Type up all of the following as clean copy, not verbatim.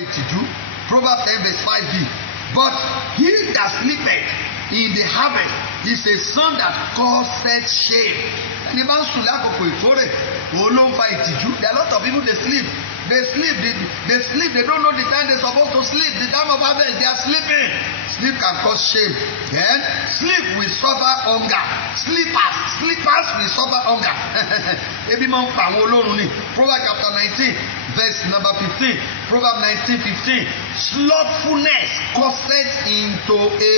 ìtìjú. Proverbs 10 verse 5b. But he that sleepeth in the harvest is a son that causeth shame. Ẹni bá ń sùn lákòókò ìkórè, òun ló ń fa ìtìjú. There are a lot of people they sleep. They sleep. They don't know the time they're supposed to sleep. The time of harvest, they are sleeping. Sleep can cause shame. Then sleep will suffer hunger. Sleepers will suffer hunger. Ebi máa ń pa àwọn olórun ni. Proverbs chapter 19 verse number 15. Proverbs 19:15. Slothfulness causeth into a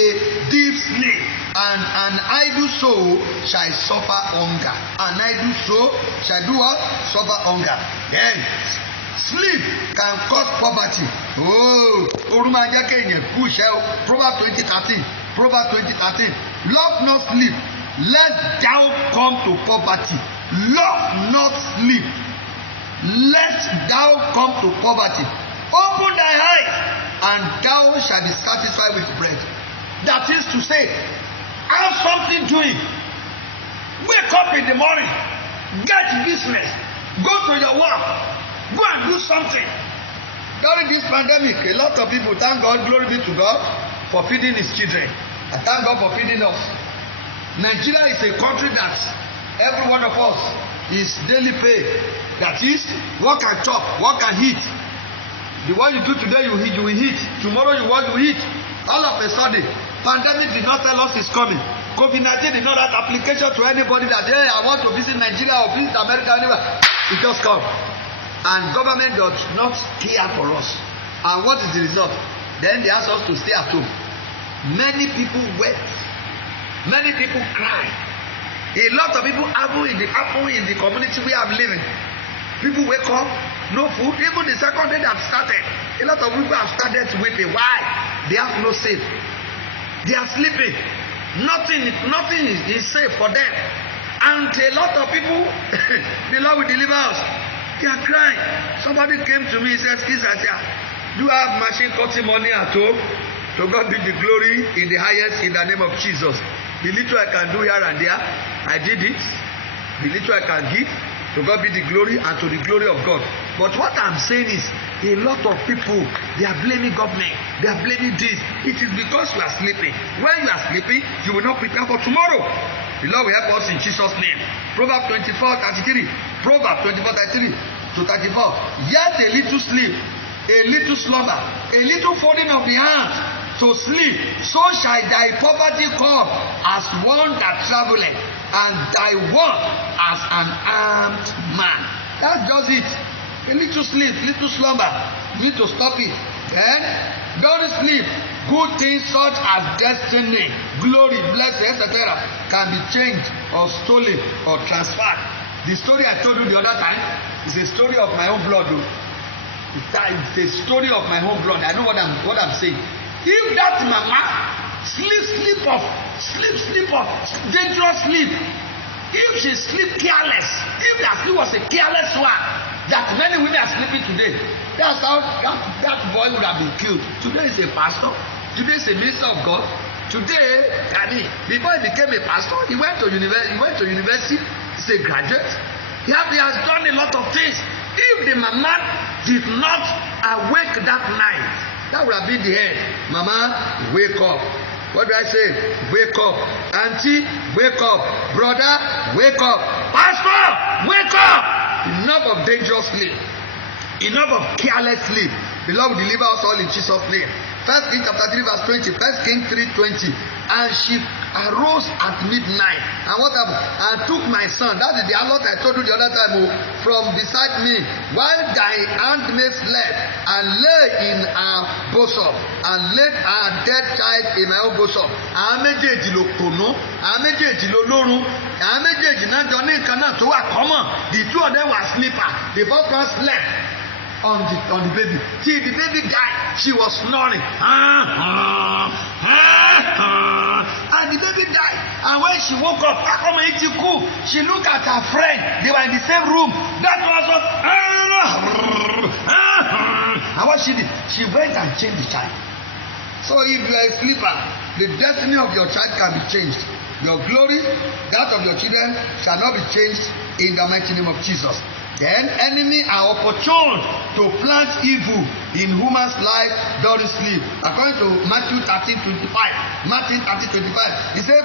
deep sleep, and an idle soul shall suffer hunger. An idle soul shall do what? Suffer hunger. Then sleep can cause poverty. Orun máa jẹ́ kéèyàn kú iṣẹ́ o. Proverbs 20:13. Love not sleep, lest thou come to poverty. Love not sleep, lest thou come to poverty. Open thy eyes, and thou shalt be satisfied with bread. That is to say, have something doing. Wake up in the morning, get business, go to your work, go and do something. During this pandemic, a lot of people, thank God, glory be to God, for feeding his children. And thank God for feeding us. Nigeria is a country that every one of us is daily paid. That is, work and chop, work and eat. The one you do today, you will eat. Tomorrow you work, you eat. All of a sudden, pandemic did not tell us it's coming. COVID-19 did not write application to anybody that, hey, I want to visit Nigeria or visit America, anywhere. It just comes. And government does not care for us. And what is the result? Then they ask us to stay at home. Many people wept. Many people cry. A lot of people happen in the community we are living. People wake up, no food. Even the second day that started, a lot of people have started weeping. Why? They have no safe. They are sleeping. Nothing is safe for them. And a lot of people, the Lord will deliver us. They are crying. Somebody came to me and said, do you have machine cutting money at home? To God be the glory in the highest in the name of Jesus. The little I can do here and there, I did it. The little I can give, to God be the glory and to the glory of God. But what I'm saying is, a lot of people, they are blaming government. They are blaming this. It is because you are sleeping. When you are sleeping, you will not prepare for tomorrow. The Lord will help us in Jesus' name. Proverbs 24:33. Proverbs 24:33 to 34. Yet a little sleep, a little slumber, a little folding of the hands to sleep, so shall thy poverty come as one that travelleth, and thy want as an armed man. That's just it. A little sleep, little slumber. You need to stop it. Then don't sleep. Good things such as destiny, glory, blessing, etc. can be changed or stolen or transferred. The story I told you the other time is a story of my own blood. It's a story of my own blood. I know what I'm saying. If that mama sleep off, dangerous sleep. If she sleep careless, if that sleep was a careless one, that many women are sleeping today, that's how that boy would have been killed. Today is a pastor. Today is a minister of God. Today, before he became a pastor, he went to university. He's a graduate. He has done a lot of things. If the mama did not awake that night, that would have been the end. Mama, wake up. What do I say? Wake up. Auntie, wake up. Brother, wake up. Pastor, wake up. Enough of dangerous sleep. Enough of careless sleep. The Lord will deliver us all in Jesus' name. 1 Kings chapter 3 verse 20. 1 Kings 3:20. And she arose at midnight. And what happened? And took my son. That is the allot I told you the other time. From beside me. While thy handmaid slept. And lay in her bosom. And laid her dead child in my own bosom. Àwọn méjèèjì ló kùnú. Àwọn méjèèjì ló lórun. Àwọn méjèèjì náà jọ ní nǹkan náà tó wà common. The two of them were sleeper. The first one slept on the baby. See, the baby died. She was snoring. And the baby died. And when she woke up, she looked at her friend. They were in the same room. That was what. And what she did? She went and changed the child. So if you are a sleeper, the destiny of your child can be changed. Your glory, that of your children, shall not be changed in the mighty name of Jesus. Then enemy are opportune to plant evil in human's life during sleep. According to Matthew 13:25. Matthew 13:25. He said,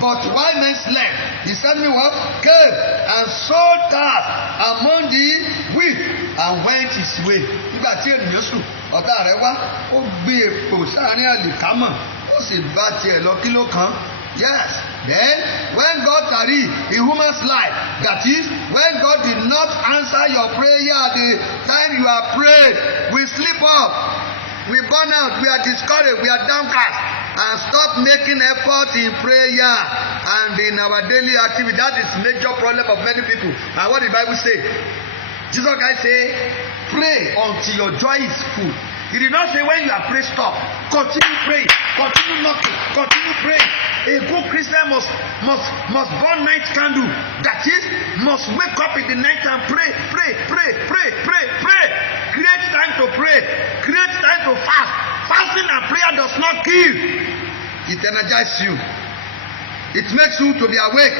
but while men slept, the enemy what? Came and sowed tares among the wheat and went his way. Nígbà tí ènìyàn sùn, ọ̀tá rẹ̀ wá, ó gbé èpò sáárín àlìkámà, ó sì bá tiẹ̀ lọ kí ló kàn. Yes. Then when God tarry in human's life, that is, when God did not answer your prayer at the time you are prayed, we sleep off, we burn out, we are discouraged, we are downcast, and stop making effort in prayer and in our daily activity. That is major problem of many people. And what the Bible say? Jesus Christ say, pray until your joy is full. He did not say when you are praying, stop. Continue praying, continue knocking, continue praying. A good Christian must burn night candle. That is, must wake up in the night and pray. Create time to pray. Create time to fast. Fasting and prayer does not kill. It energizes you. It makes you to be awake,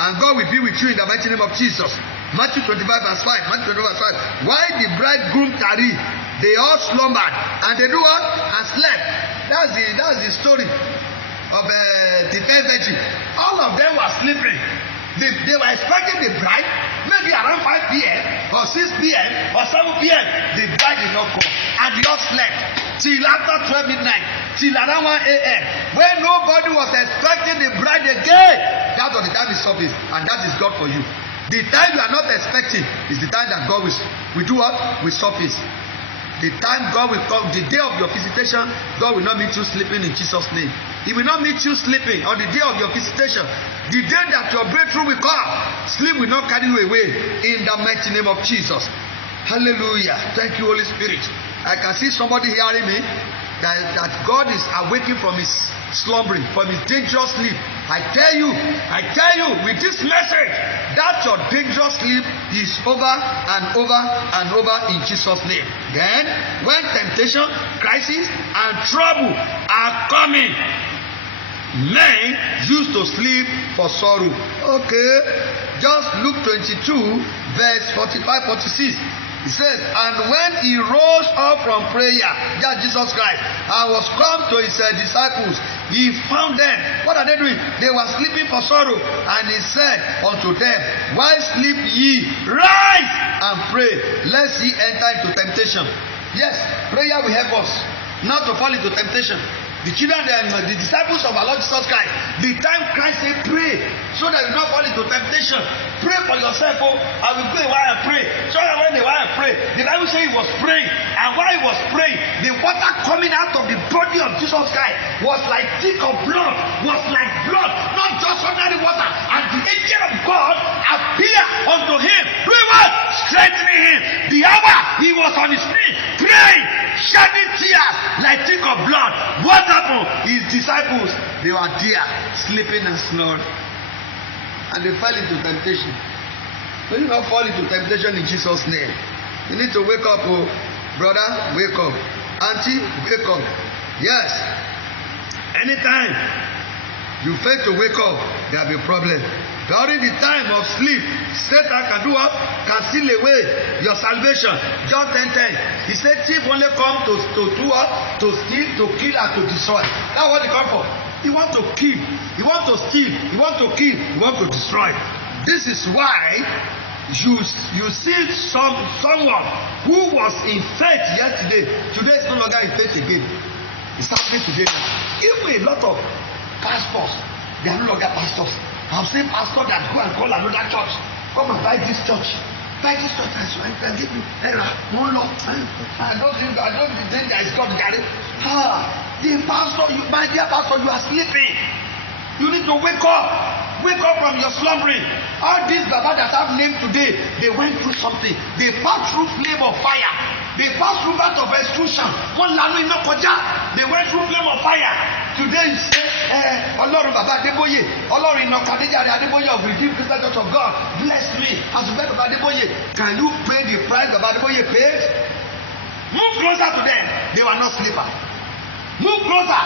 and God will be with you in the mighty name of Jesus. Matthew 25:5. Matthew 25:5. Why the bridegroom tarry? They all slumbered, and they do what? And slept. That's the story of the 10 virgins. All of them were sleeping. They were expecting the bride maybe around 5 p.m. or 6 p.m. or 7 p.m. The bride did not come, and they all slept till after 12 midnight, till around 1 a.m. when nobody was expecting the bride again. That was the time it surfaced, and that is God for you. The time you are not expecting is the time that God will do what? Will surface. The time God will come, the day of your visitation, God will not meet you sleeping in Jesus' name. He will not meet you sleeping on the day of your visitation. The day that your breakthrough will come, sleep will not carry you away in the mighty name of Jesus. Hallelujah. Thank you, Holy Spirit. I can see somebody hearing me that God is awaking from his slumbering, from his dangerous sleep. I tell you, with this message, that your dangerous sleep is over and over and over in Jesus' name. Then, when temptation, crisis, and trouble are coming, men used to sleep for sorrow. Okay, just Luke 22, verse 45-46. He says, and when he rose up from prayer, that Jesus Christ, and was come to his disciples, he found them. What are they doing? They were sleeping for sorrow. And he said unto them, why sleep ye? Rise and pray, lest ye enter into temptation. Yes, prayer will help us not to fall into temptation. The children, the disciples of our Lord Jesus Christ, the time Christ said pray, so that you not fall into temptation. Pray for yourself. Oh, I will go while I pray. So that when they while I pray, the Bible says he was praying, and while he was praying, the water coming out of the body of Jesus Christ was like thick of blood, not just ordinary water. And the angel of God appeared unto him, doing what? Strengthening him. The hour he was on his feet, praying, shedding tears like thick of blood. What happened? His disciples, they were there, sleeping and snoring. And they fell into temptation. When you not fall into temptation in Jesus' name, you need to wake up, oh brother, wake up. Auntie, wake up. Yes. Anytime you fail to wake up, there will be a problem. During the time of sleep, Satan can do what? Can steal away your salvation. John 10:10. He said, thief only come to do what? To steal, to kill, and to destroy. That's what he come for. He want to kill. He want to steal. He want to kill. He want to destroy. This is why you see someone who was in faith yesterday. Today is no longer in faith again. It's happening today now. Even a lot of pastors, they are no longer pastors. I've seen pastors that go and call another church. Come and buy this church. Buy this church and give me one law. I don't think there is God Gary. The pastor, my dear pastor, you are sleeping. You need to wake up. Wake up from your slumbering. All these Baba that have named today, they went through something. They passed through flame of fire. They passed through that of extrusion. They went through flame of fire. Today you say, Ọlọ́run Baba Adébóyè, Ọlọ́run Enoch Adéjàre Adébóyè of Redeemed Christian Church of God, bless me as you pay Baba Adébóyè. Can you pay the price Baba Adébóyè paid? Move closer to them. They were not sleepers. Move closer.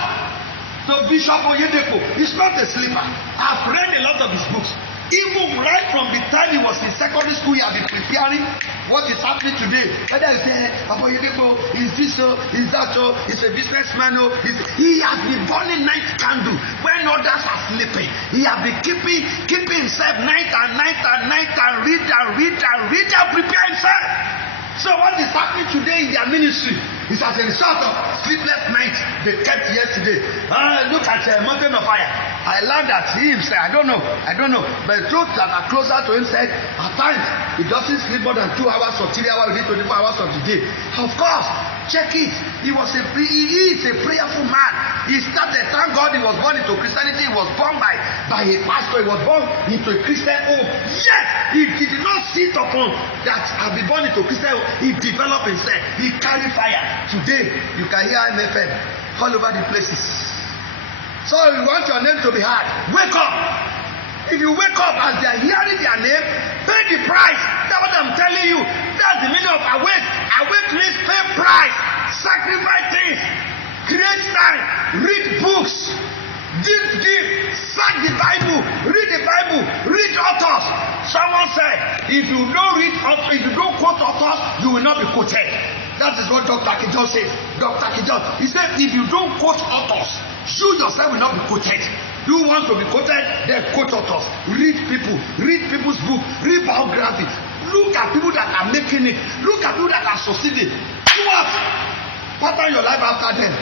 So Bishop Oyedepo is not a sleeper. I've read a lot of his books. Even right from the time he was in secondary school, he had been preparing what is happening today. Whether you say, Papa Yedeko, is this so, is that so, he's a businessman, he has been burning night candle when others are sleeping. He has been keeping himself night and read and prepare himself. So what is happening today in their ministry is as a result of sleepless nights they kept yesterday. Look at Mountain of Fire. I learned that he himself, I don't know, but those that are closer to him said at times he doesn't sleep more than 2 hours or 3 hours within 24 hours of the day. Of course, check it. He is a prayerful man. He started, thank God he was born into Christianity. He was born by a pastor. He was born into a Christian home. Yes, he did not sit upon that I'll be born into Christian home. He developed himself. He carried fire. Today, you can hear MFM all over the places. So you want your name to be heard. Wake up. If you wake up as they are hearing their name, pay the price. That's what I'm telling you. That's the meaning of awake. Awake means pay price. Sacrifice things. Create time. Read books. Give. Search the Bible. Read the Bible. Read authors. Someone said, if you don't read authors, if you don't quote authors, you will not be quoted. That is what Dr. Kijon says. Dr. Kijon, he said, if you don't quote authors, you yourself will not be quoted. You want to be quoted, then quote authors. Read people. Read people's books. Read biography. Look at people that are making it. Look at people that are succeeding. Do what? Pattern your life after them.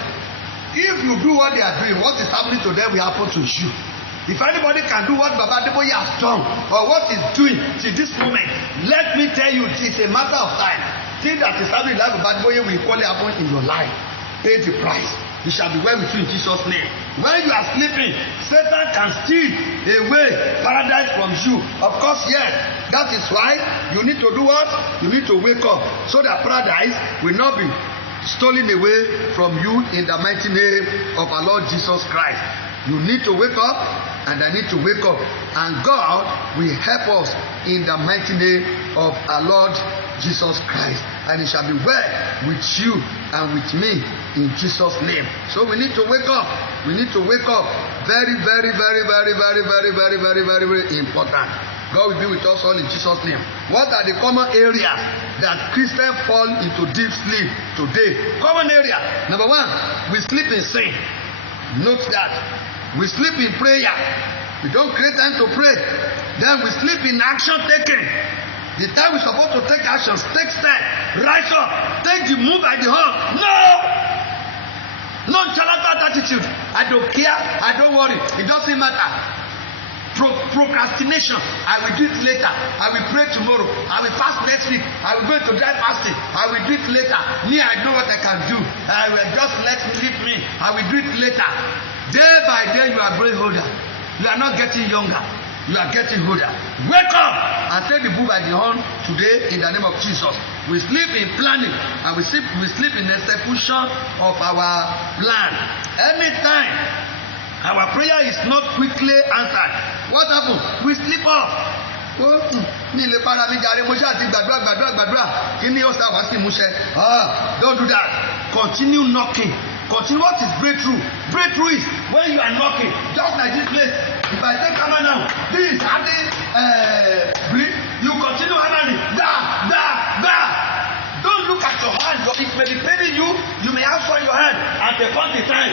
If you do what they are doing, what is happening to them will happen to you. If anybody can do what Baba Adeboye has done or what he's doing till this moment, let me tell you, it's a matter of time. Thing that is happening in life of Baba Adeboye will equally happen in your life. Pay the price. It shall be well with you in Jesus' name. When you are sleeping, Satan can steal away paradise from you. Of course, yes. That is why you need to do what? You need to wake up so that paradise will not be stolen away from you in the mighty name of our Lord Jesus Christ. You need to wake up, and I need to wake up, and God will help us in the mighty name of our Lord Jesus Christ, and it shall be well with you and with me in Jesus' name. So we need to wake up. We need to wake up. Very, very, very, very, very, very, very, very, very, very important. God will be with us all in Jesus' name. What are the common areas that Christians fall into deep sleep today? Common area. Number one, we sleep in sin. Note that. We sleep in prayer. We don't create time to pray. Then we sleep in action taking. The time we're supposed to take actions, take steps, rise up, take the move by the hand. No! Nonchalant attitude. I don't care. I don't worry. It doesn't matter. Procrastination. I will do it later. I will pray tomorrow. I will fast next week. I will go to dry fasting. I will do it later. Me, I know what I can do. I will just leave me. I will do it later. Day by day, you are growing older. You are not getting younger. You are getting older. Wake up and take the bull by the horn today in the name of Jesus. We sleep in planning and we sleep in execution of our plan. Anytime our prayer is not quickly answered, what happens? We sleep off. Mi lè para mi jàre mo ṣáà ti gbàdúrà kí ni ó sá wá sí ìmúṣẹ. Don't do that. Continue knocking. Continue. What is breakthrough? Breakthrough is when you are knocking, just like this place. If I take hammer now, this is handing breathe. You continue hammering. Don't look at your hand. It may be paining you. You may have on your hand at a point in time.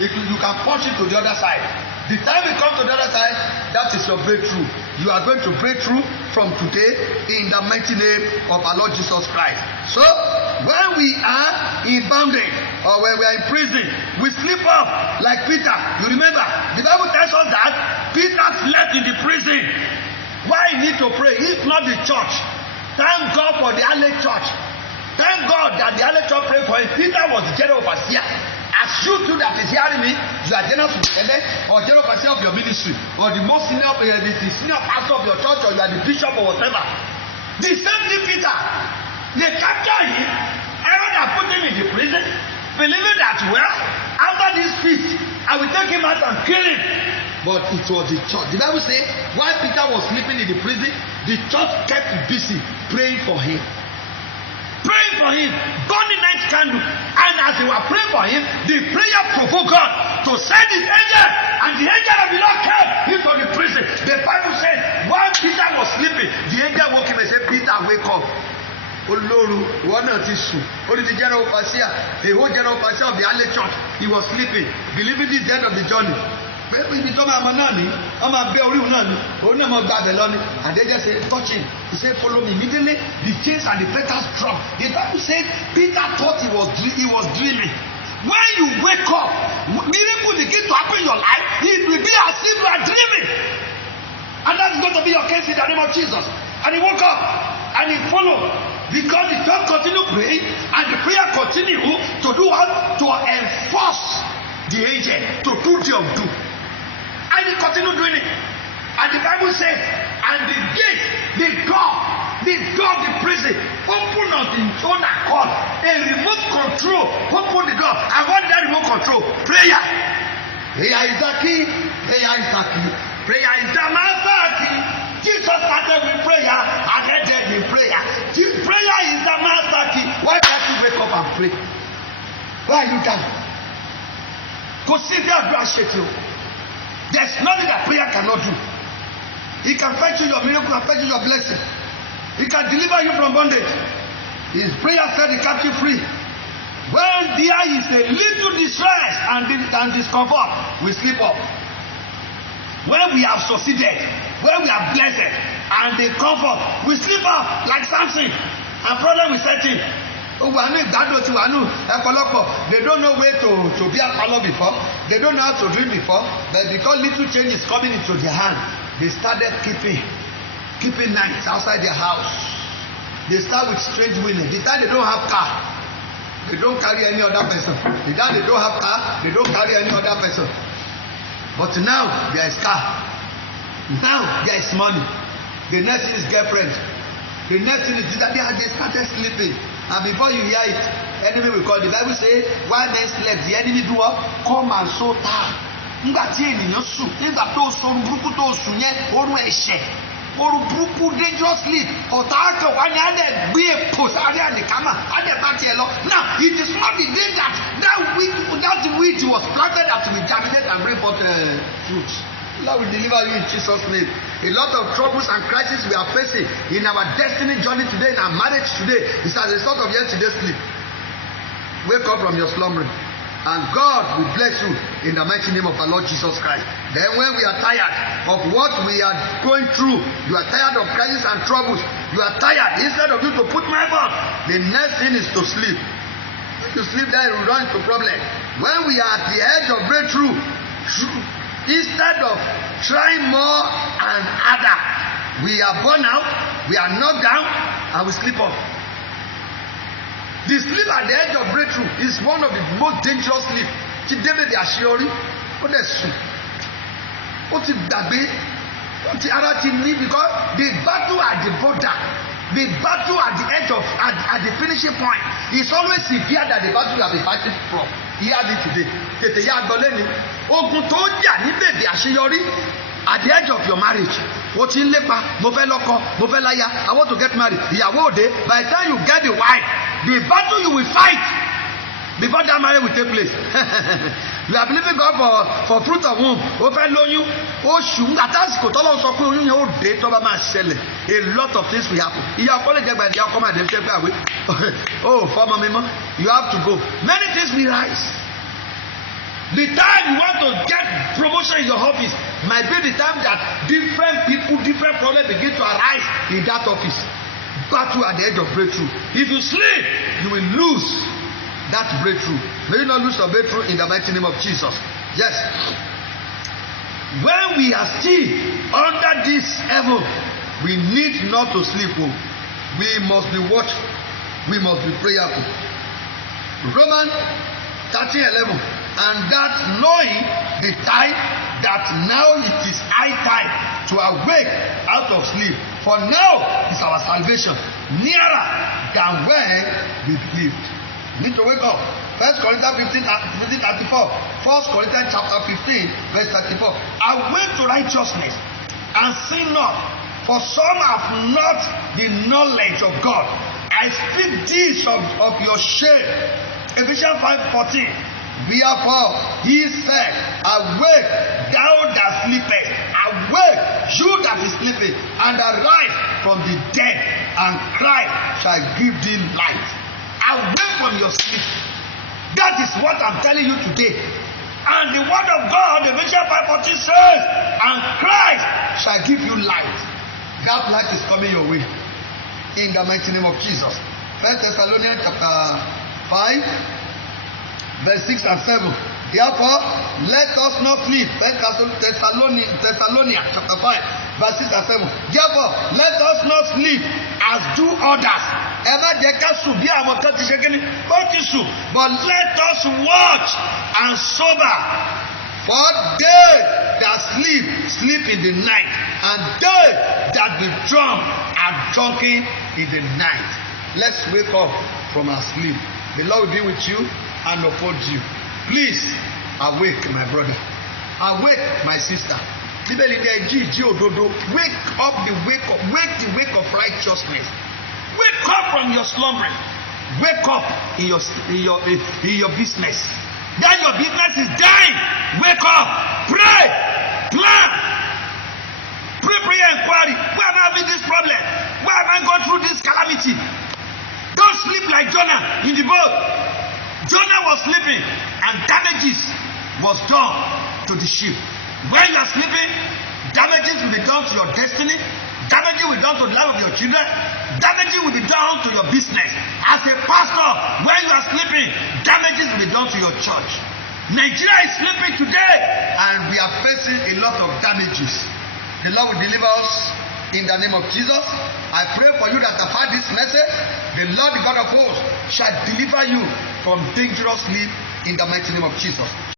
If you can punch it to the other side. The time it comes to the other side, that is your breakthrough. You are going to break through from today in the mighty name of our Lord Jesus Christ. So, when we are in bondage or when we are in prison, we sleep off like Peter. You remember, the Bible tells us that Peter slept in the prison. Why he need to pray? If not the church. Thank God for the early church. Thank God that the early church prayed for him. Peter was the general overseer. As you two that is hearing me, you are general superintendent or general overseer of your ministry or the most senior pastor of your church or you are the bishop or whatever. The same thing Peter. They captured him, Herod had put him in the prison, believing that after this feast, I will take him out and kill him. But it was the church. The Bible says, while Peter was sleeping in the prison, the church kept busy praying for him. Praying for him, burning night candle, and as as they were praying for him, the prayer provoked God to send his angel, and the angel of the Lord came into the prison. The Bible said, while Peter was sleeping, the angel woke him and said, Peter, wake up. Olóru, ìwọ náà ti sùn. Ó ní the general overseer, the whole general overseer of the early church, he was sleeping, believing this is the end of the journey. Ibi tó máa mọ náà ni, wọ́n máa bẹ́ orí òun náà ni, òun náà mọ gbàgbẹ́ lọ ni. And they just say, touch him. He said, follow me. Immediately, the chains and the fetters dropped. The Bible said, Peter thought he was dreaming. When you wake up, miracle begin to happen in your life. It will be as if you are dreaming. And that's going to be your case in the name of Jesus. And he woke up and he followed. Because the church continued praying and the prayer continued to do what? To enforce the angel to do the undo. And he continued doing it. And the Bible says, and the gate, the door of the prison opened on its own accord. A remote control opened the door. And what that remote control? Prayer. Prayer is the key. Prayer is the key. Prayer is the master key. Jesus started with prayer and ended with prayer. Prayer is the master key. Why can't you wake up and pray? Why are you down? Consider you. There's nothing that prayer cannot do. He can fetch you your miracle and fetch you your blessing. He can deliver you from bondage. His prayer set the captive free. When there is a little distress and discomfort, we sleep up. When we have succeeded, when we are blessed and the comfort, we sleep off like Samson, and problem is setting. They don't know where to be alcohol before. They don't know how to drink before. But because little change is coming into their hand, they started keeping nights outside their house. They start with strange women. The time they don't have car, they don't carry any other person. The time they don't have car, they don't carry any other person. But now there is car. Now there is money. The next thing is girlfriend. The next thing is that they started sleeping. And before you hear it, enemy will call. The Bible says, while men slept, the enemy do what? Come and sow time. Nígbà tí ènìyàn sùn, nígbà tó sọ̀rọ̀ burúkú tó sùn yẹn, orun ẹ̀ṣẹ̀, orun burúkú dangerous sleep, ọ̀tá àkàn wá ní adé gbé èpò sáré àdìkámà, adé bá tiẹ̀ lọ. Now, it is not the day that wheat was planted that will germinate and bring forth fruit. Lord will deliver you in Jesus' name. A lot of troubles and crises we are facing in our destiny journey today, in our marriage today, is as a result of yesterday's sleep. Wake up from your slumbering, and God will bless you in the mighty name of our Lord Jesus Christ. Then when we are tired of what we are going through, you are tired of crises and troubles, you are tired, instead of you to put my phone, the next thing is to sleep. If you sleep, then you run into problem. When we are at the edge of breakthrough, instead of trying more and harder, we are burnt out, we are knocked down, and we sleep off. The sleep at the edge of breakthrough is one of the most dangerous sleep. Ti David Ashiori, ó dẹ̀ sùn, ó ti gbàgbé, ó ti ara ti ní, because the battle at the border, the battle at the edge of at the finishing point is always severe than the battle you have been fighting from. He had it today. Tètè yá gbọ́ lẹ́ni. Ogun tó jà ní bèbè àṣeyọrí at the edge of your marriage. O ti ń lépa, mo fẹ́ lọ́kọ, mo fẹ́ láya, I want to get married. Ìyàwó òde, by the time you get the wife, the battle you will fight before that marriage will take place. You are believing God for fruit of womb. O fẹ́ lóyún, oṣù àtàsìkò tọ́lọ́ sọ pé oyún yẹn ó dé tó bá máa ṣẹlẹ̀. A lot of things will happen. Ìyá ọkọ lè jẹ́ gbàdí ọkọ máa dé ṣe pé àwé. Oh, fọmọ mi mọ́, you have to go. Many things will rise. The time you want to get promotion in your office might be the time that different people, different problems begin to arise in that office. Battle at the edge of breakthrough. If you sleep, you will lose that breakthrough. May you not lose your breakthrough in the mighty name of Jesus. Yes. When we are still under this heaven, we need not to sleep. We must be watchful. We must be prayerful. Romans 13:11. And that knowing the time, that now it is high time to awake out of sleep. For now is our salvation nearer than when we believed. We need to wake up. 1 Corinthians 15:34. 1 Corinthians chapter 15, verse 34. Awake to righteousness and sin not, for some have not the knowledge of God. I speak this of your shame. Ephesians 5:14. Therefore, he said, awake, thou that sleepest, awake, you that is sleeping, and arise from the dead, and Christ shall give thee light. Awake from your sleep. That is what I'm telling you today. And the word of God, Ephesians 5:14 says, and Christ shall give you light. That light is coming your way. In the mighty name of Jesus. 1 Thessalonians chapter 5, verse 6 and 7. Therefore, let us not sleep. 1 Thessalonians chapter 5, verse 6 and 7. Therefore, let us not sleep as do others. Ẹ má jẹ́ ká sùn bí àwọn kan ti ṣe kí ni ó ti sùn. But let us watch and sober. For they that sleep, sleep in the night, and they that be drunk are drunken in the night. Let's wake up from our sleep. The Lord will be with you and uphold you. Please awake, my brother. Awake, my sister. Bíbélì ní ẹjí ìjí òdodo. Wake up the wake up. Wake the wake of righteousness. Wake up from your slumbering. Wake up in your business. Then your business is dying. Wake up. Pray. Plan. Prayer inquiry. Where am I having this problem? Where am I going through this calamity? Don't sleep like Jonah in the boat. Jonah was sleeping and damages was done to the ship. When you are sleeping, damages will be done to your destiny. Damages will be done to the life of your children. Damages will be done to your business. As a pastor, when you are sleeping, damages will be done to your church. Nigeria is sleeping today and we are facing a lot of damages. The Lord will deliver us in the name of Jesus. I pray for you that have heard this message. The Lord, the God of hosts, shall deliver you from dangerous sleep in the mighty name of Jesus.